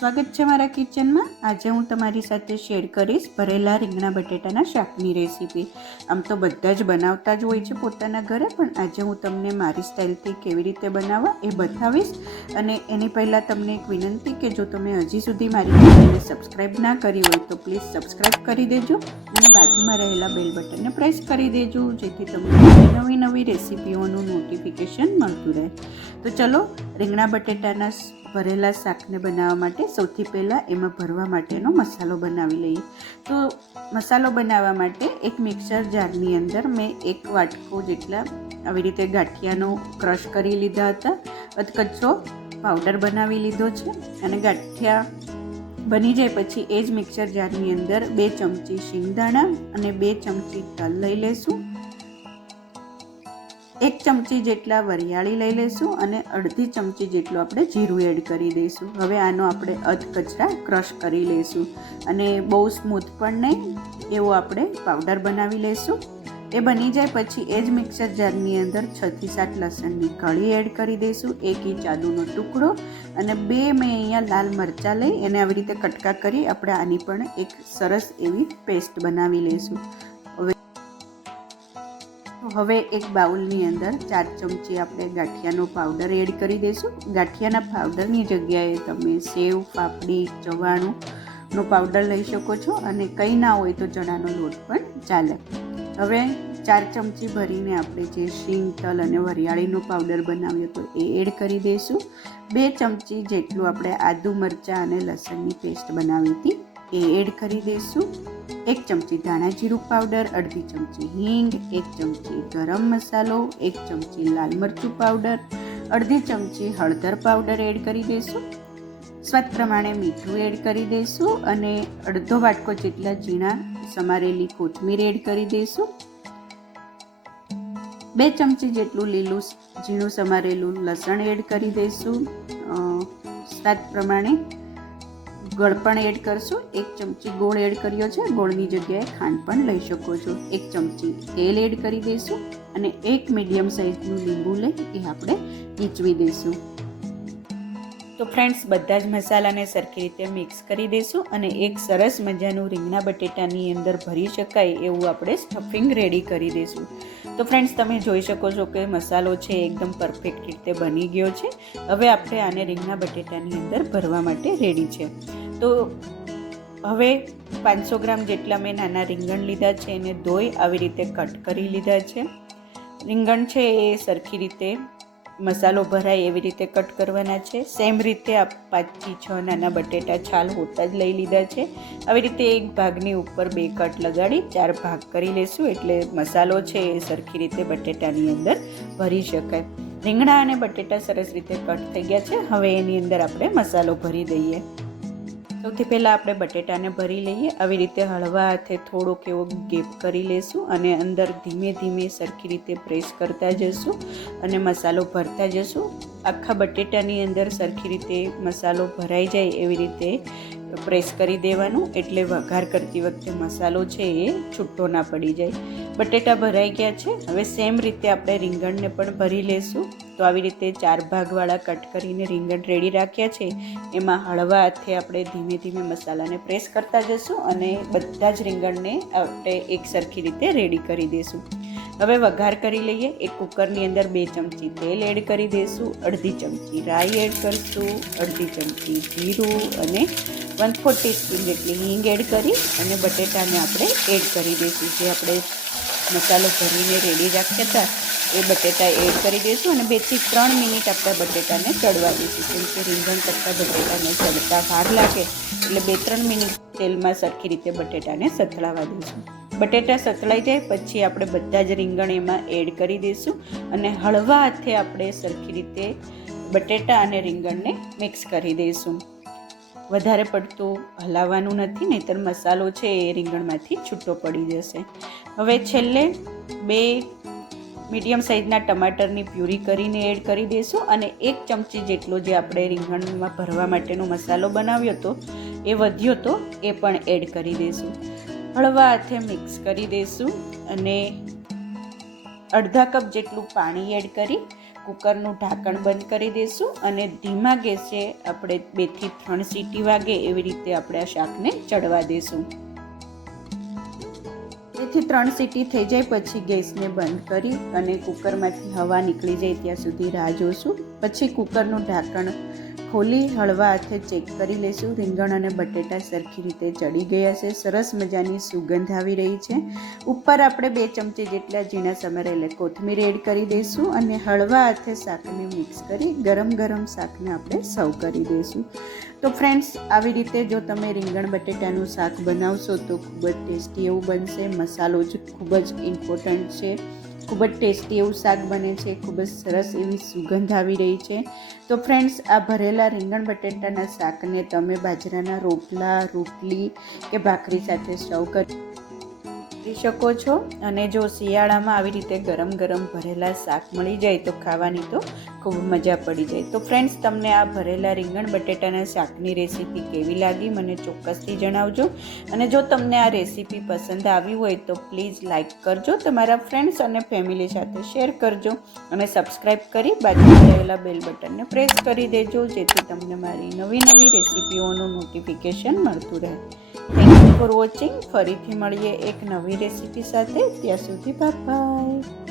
સ્વાગત છે મારા કિચનમાં। આજે હું તમારી સાથે શેર કરીશ ભરેલા રીંગણા બટેટાના શાકની રેસીપી। આમ તો બધા જ બનાવતા જ હોય છે પોતાના ઘરે, પણ આજે હું તમને મારી સ્ટાઇલથી કેવી રીતે બનાવવા એ બતાવીશ। અને એની પહેલાં તમને એક વિનંતી કે જો તમે હજી સુધી મારી ચેનલને સબસ્ક્રાઈબ ના કરી હોય તો પ્લીઝ સબસ્ક્રાઈબ કરી દેજો અને બાજુમાં રહેલા બેલ બટનને પ્રેસ કરી દેજો, જેથી તમને નવી રેસીપીઓનું નોટિફિકેશન મળતું રહે। તો ચલો રીંગણા બટેટાના ભરેલા શાકને બનાવવા માટે સૌથી પહેલાં એમાં ભરવા માટેનો મસાલો બનાવી લઈએ। તો મસાલો બનાવવા માટે એક મિક્સર જારની અંદર મેં 1 વાટકો જેટલા આવી રીતે ગાંઠિયાનો ક્રશ કરી લીધા હતા। અધકચરો પાવડર બનાવી લીધો છે અને ગાંઠિયા બની જાય પછી એ જ મિક્સર જારની અંદર 2 ચમચી શિંગદાણા અને 2 ચમચી તલ લઈ લેશું, 1 ચમચી જેટલા વરિયાળી લઈ લઈશું અને અડધી ચમચી જેટલું આપણે જીરું એડ કરી દઈશું। હવે આનો આપણે અધકચરા ક્રશ કરી લઈશું અને બહુ સ્મૂથ પણ નહીં એવો આપણે પાવડર બનાવી લઈશું। એ બની જાય પછી એ જ મિક્સર જારની અંદર 6 થી 7 લસણની કળી એડ કરી દઈશું, 1 ઇંચ આદુનો ટુકડો અને 2 મેં અહીંયા લાલ મરચાં લઈ એને આવી રીતે કટકા કરી આપણે આની પણ એક સરસ એવી પેસ્ટ બનાવી લઈશું। હવે એક બાઉલની અંદર 4 ચમચી આપણે ગાંઠિયાનો પાવડર એડ કરી દઈશું। ગાંઠિયાના પાવડરની જગ્યાએ તમે સેવ, પાપડી, ચવાણુંનો પાવડર લઈ શકો છો અને કંઈ ના હોય તો ચણાનો લોટ પણ ચાલે। હવે 4 ચમચી ભરીને આપણે જે શીંગ, તલ અને વરિયાળીનો પાવડર બનાવ્યો હતો એ એડ કરી દઈશું। 2 ચમચી જેટલું આપણે આદુ, મરચાં અને લસણની પેસ્ટ બનાવી હતી એ એડ કરી દઈશું। 1 ચમચી ધાણા જીરું પાવડર, અડધી ચમચી હિંગ, 1 ચમચી ગરમ મસાલો, 1 ચમચી લાલ મરચું પાવડર, અડધી ચમચી હળદર પાવડર એડ કરી દઈશું। સ્વાદ પ્રમાણે મીઠું એડ કરી દઈશું અને અડધો વાટકો જેટલા ઝીણા સમારેલી કોથમીર એડ કરી દઈશું। 2 ચમચી જેટલું લીલું ઝીણું સમારેલું લસણ એડ કરી દઈશું। સ્વાદ પ્રમાણે ગોળ પણ એડ કરશું, 1 ચમચી ગોળ એડ કર્યો છે, ગોળની જગ્યાએ ખાંડ પણ લઈ શકો છો। 1 ચમચી તેલ એડ કરી દઈશું અને 1 મીડિયમ સાઇઝનું લીંબુ લઈ એ આપણે નીચવી દઈશું। તો ફ્રેન્ડ્સ બધા જ મસાલાને સરખી રીતે મિક્સ કરી દઈશું અને એક સરસ મજાનું રીંગણા બટેટાની અંદર ભરી શકાય એવું આપણે સ્ટફિંગ રેડી કરી દઈશું। તો ફ્રેન્ડ્સ તમે જોઈ શકો છો કે મસાલો છે એકદમ પરફેક્ટ રીતે બની ગયો છે। હવે આપણે આને રીંગણા બટેટાની અંદર ભરવા માટે રેડી છે। તો હવે 500 ગ્રામ જેટલા મેં નાના રીંગણ લીધા છે, એને ધોઈ આવી રીતે કટ કરી લીધા છે। રીંગણ છે એ સરખી રીતે મસાલો ભરાય એવી રીતે કટ કરવાના છે। સેમ રીતે 5 થી 6 નાના બટેટા છાલ હોતા જ લઈ લીધા છે। આવી રીતે એક ભાગની ઉપર 2 કટ લગાડી 4 ભાગ કરી લેશું એટલે મસાલો છે એ સરખી રીતે બટેટાની અંદર ભરી શકાય। રીંગણા અને બટેટા સરસ રીતે કટ થઈ ગયા છે। હવે એની અંદર આપણે મસાલો ભરી દઈએ। સૌથી પહેલાં આપણે બટેટાને ભરી લઈએ। આવી રીતે હળવા હાથે થોડોક એવો ગેપ કરી લેશું અને અંદર ધીમે ધીમે સરખી રીતે પ્રેસ કરતા જશું અને મસાલો ભરતા જશું। આખા બટેટાની અંદર સરખી રીતે મસાલો ભરાઈ જાય એવી રીતે પ્રેસ કરી દેવાનું, એટલે વઘાર કરતી વખતે મસાલો છે એ છૂટો ના પડી જાય। બટેટા ભરાઈ ગયા છે। હવે સેમ રીતે આપણે રીંગણને પણ ભરી લેશું। તો આવી રીતે 4 ભાગવાળા કટ કરીને રીંગણ રેડી રાખ્યા છે, એમાં હળવા હાથે આપણે ધીમે ધીમે મસાલાને પ્રેસ કરતા જશું અને બધા જ રીંગણને આપણે એક સરખી રીતે રેડી કરી દઈશું। હવે વઘાર કરી લઈએ। એક કુકરની અંદર 2 ચમચી તેલ એડ કરી દઈશું, અડધી ચમચી રાઈ એડ કરશું, અડધી ચમચી જીરું અને 1/4 ટીસ્પૂન જેટલી હિંગ એડ કરી અને બટેટાને આપણે એડ કરી દઈશું। જે આપણે મસાલો ભરીને રેડી રાખ્યા હતા એ બટેટા એડ કરી દઈશું અને 2 થી 3 મિનિટ આપણે બટેટાને ચડવા દઈશું, કેમ કે રીંગણ કરતાં બટેટાને ચડતા વાર લાગે એટલે 2-3 મિનિટ તેલમાં સરખી રીતે બટેટાને સતળાવા દઈશું। બટેટા સતળાઈ જાય પછી આપણે બધા જ રીંગણ એમાં એડ કરી દઈશું અને હળવા હાથે આપણે સરખી રીતે બટેટા અને રીંગણને મિક્સ કરી દઈશું। વધારે પડતું હલાવવાનું નથી, નહીંતર મસાલો છે એ રીંગણમાંથી છૂટો પડી જશે। હવે છેલ્લે 2 મીડિયમ સાઇઝના ટમાટરની પ્યુરી કરીને એડ કરી દઈશું અને 1 ચમચી જેટલો જે આપણે રીંગણમાં ભરવા માટેનો મસાલો બનાવ્યો હતો એ વધ્યો હતો એ પણ એડ કરી દઈશું। હળવા હાથે મિક્સ કરી દઈશું અને અડધા કપ જેટલું પાણી એડ કરી કુકરનું ઢાંકણ બંધ કરી દઈશું અને ધીમા ગેસે આપણે 2 થી 3 સીટી વાગે એવી રીતે આપણે આ શાકને ચડવા દઈશું. 2 થી 3 સીટી થઈ જાય પછી ગેસને બંધ કરી અને કુકરમાંથી હવા નીકળી જાય ત્યાં સુધી રાહ જોઈશું. પછી કુકરનું ઢાંકણ ખોલી હળવા હાથે ચેક કરી લઈશું. રીંગણ અને બટેટા સરખી રીતે ચડી ગયા છે. સરસ મજાની સુગંધ આવી રહી છે. ઉપર આપણે 2 ચમચી જેટલા ઝીણા સમારેલા કોથમીર એડ કરી દઈશું અને હળવા હાથે શાકને મિક્સ કરી ગરમ ગરમ શાકને આપણે સર્વ કરી દઈશું. તો ફ્રેન્ડ્સ, આવી રીતે જો તમે રીંગણ બટેટાનું શાક બનાવશો તો ખૂબ જ ટેસ્ટી એવું બનશે. મસાલો જ ખૂબ જ ઇમ્પોર્ટન્ટ છે. ખૂબ જ ટેસ્ટી એવું શાક બને છે. ખૂબ જ સરસ એવી સુગંધ આવી રહી છે. તો ફ્રેન્ડ્સ, આ ભરેલા રીંગણ બટેટાના શાકને તમે બાજરાના રોટલા, રોટલી કે ભાખરી સાથે સર્વ કરી શકો છો. અને જો શિયાળામાં આવી રીતે ગરમ ગરમ ભરેલા શાક મળી જાય તો ખાવાની તો ખૂબ મજા પડી જાય. તો ફ્રેન્ડ્સ, તમને આ ભરેલા રીંગણ બટેટાના શાકની રેસીપી કેવી લાગી મને ચોક્કસથી જણાવજો. અને જો તમને આ રેસીપી પસંદ આવી હોય તો પ્લીઝ લાઇક કરજો, તમારા ફ્રેન્ડ્સ અને ફેમિલી સાથે શેર કરજો અને સબસ્ક્રાઈબ કરી બાજુમાં રહેલા બેલ બટનને પ્રેસ કરી દેજો, જેથી તમને મારી નવી નવી રેસીપીઓનું નોટિફિકેશન મળતું રહે. Thank you for watching. ફરીથી મળીએ એક નવી રેસીપી સાથે. ત્યાં સુધી બાય બાય.